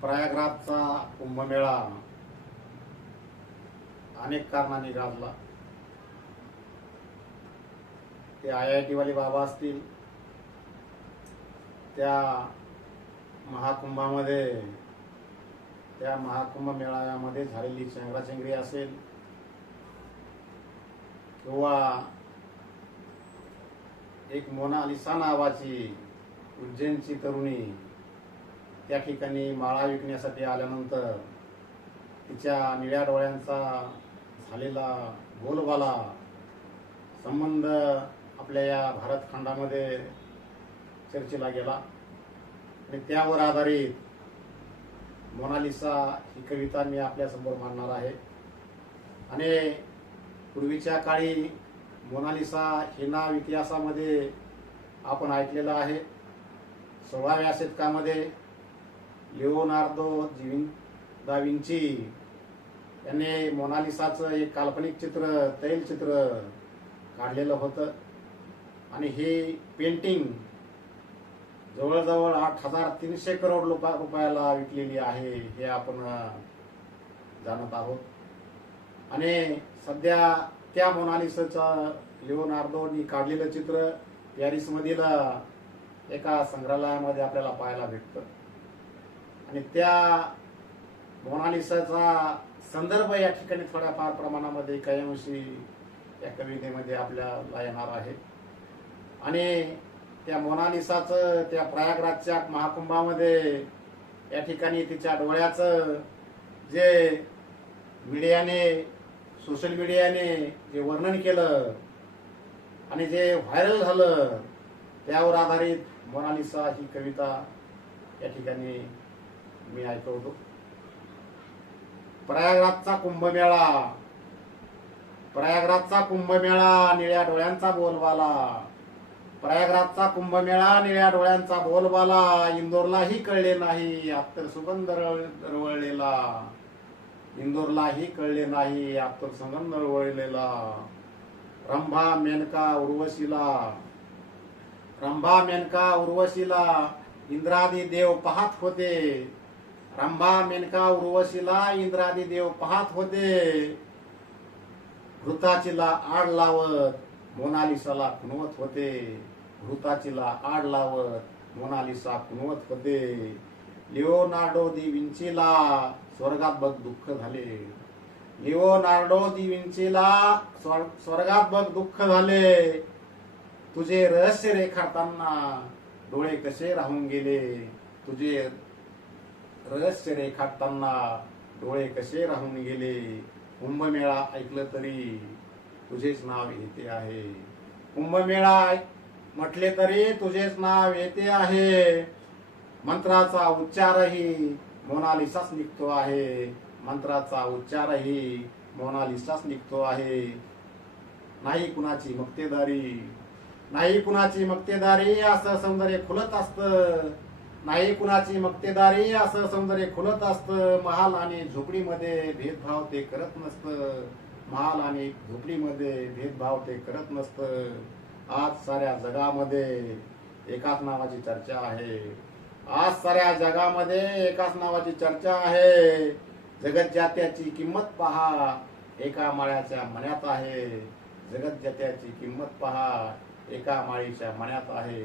प्रयागराजचा कुंभमेळा अनेक कारणांनी गाजला. ते IIT वाले बाबा असतील, त्या महाकुंभामध्ये, त्या महाकुंभ मेळाव्यामध्ये झालेली चेंगराचेंगरी असेल, किंवा एक मोनालिसा नावाची उज्जैनची तरुणी त्या ठिकाणी माळा विकण्यासाठी आल्यानंतर तिच्या निळ्या डोळ्यांचा झालेला बोलबाला संबंध आपल्या या भारत खंडामध्ये चर्चेला गेला आणि त्यावर आधारित मोनालिसा ही कविता मी आपल्यासमोर मांडणार आहे. आणि पूर्वीच्या काळी मोनालिसा हे नाव इतिहासामध्ये आपण ऐकलेलं आहे. 16व्या शतकामध्ये लिओनार्दो दा विंची यांनी मोनालिसाचं एक काल्पनिक चित्र, तैलचित्र काढलेलं होतं आणि हे पेंटिंग जवळजवळ 8,300 करोड रुपयाला विकलेली आहे, हे आपण जाणत आहोत. आणि सध्या त्या मोनालिसाचं लिओनार्दोनी काढलेलं चित्र पॅरिसमधील एका संग्रहालयामध्ये आपल्याला पाहायला भेटतं. आणि त्या मोनालिसाचा संदर्भ या ठिकाणी थोड्याफार प्रमाणामध्ये काही अंशी या कवितेमध्ये आपल्याला येणार आहे. आणि त्या मोनालिसाचं त्या प्रयागराजच्या महाकुंभामध्ये या ठिकाणी तिच्या डोळ्याचं जे मीडियाने, सोशल मीडियाने जे वर्णन केलं आणि जे व्हायरल झालं, त्यावर आधारित मोनालिसा ही कविता या ठिकाणी मी ऐकवतो. प्रयागराजचा कुंभमेळा, प्रयागराजचा कुंभमेळा, निळ्या डोळ्यांचा बोलबाला. प्रयागराजचा कुंभमेळा, निळ्या डोळ्यांचा बोलबाला. इंदोरलाही कळले नाही अत्तर सुगंध रवळलेला. इंदोरलाही कळले नाही अत्तर सुगंध रवळलेला. रंभा मेनका उर्वशीला, रंभा मेनका उर्वशीला इंद्रादी देव पाहत होते. रंभा मेनका उर्वशीला इंद्रादी देव पाहत होते. घृताचीला आड लावत मोनालिसाला खुणवत होते. घृताचीला आड लावत मोनालिसा खुणवत होते. लिओनार्डो दी विंचीला स्वर्गात बघ दुःख झाले. लिओनार्डो दी विंचीला स्वर्गात बघ दुःख झाले. तुझे रहस्य रेखाटताना डोळे कसे राहून गेले. तुझे रहस्य रेखाटताना डोळे कसे राहून गेले. कुंभमेळा ऐकलं तरी तुझेच नाव येते आहे. कुंभमेळा म्हटले तरी तुझेच नाव येते आहे. मंत्राचा उच्चारही मोनालिसाच निघतो आहे. मंत्राचा उच्चारही मोनालिसाच निघतो आहे. नाही कुणाची मक्तेदारी, नाही कुणाची मक्तेदारी असं सौंदर्य खुलत असतं. नाही कुणाची मक्तेदारी असं सौंदर्य खुलत असतं. महाल आणि झोपडीमध्ये भेदभाव ते करत नसतं. महाल आणि झोपडीमध्ये भेदभाव ते करत नसतं. आज साऱ्या जगामध्ये एकाच नावाची चर्चा आहे. आज साऱ्या जगामध्ये एकाच नावाची चर्चा आहे. जगत जात्याची किंमत पहा एका माळ्याच्या मण्यात आहे. जगत जात्याची किंमत पहा एका माळीच्या मण्यात आहे.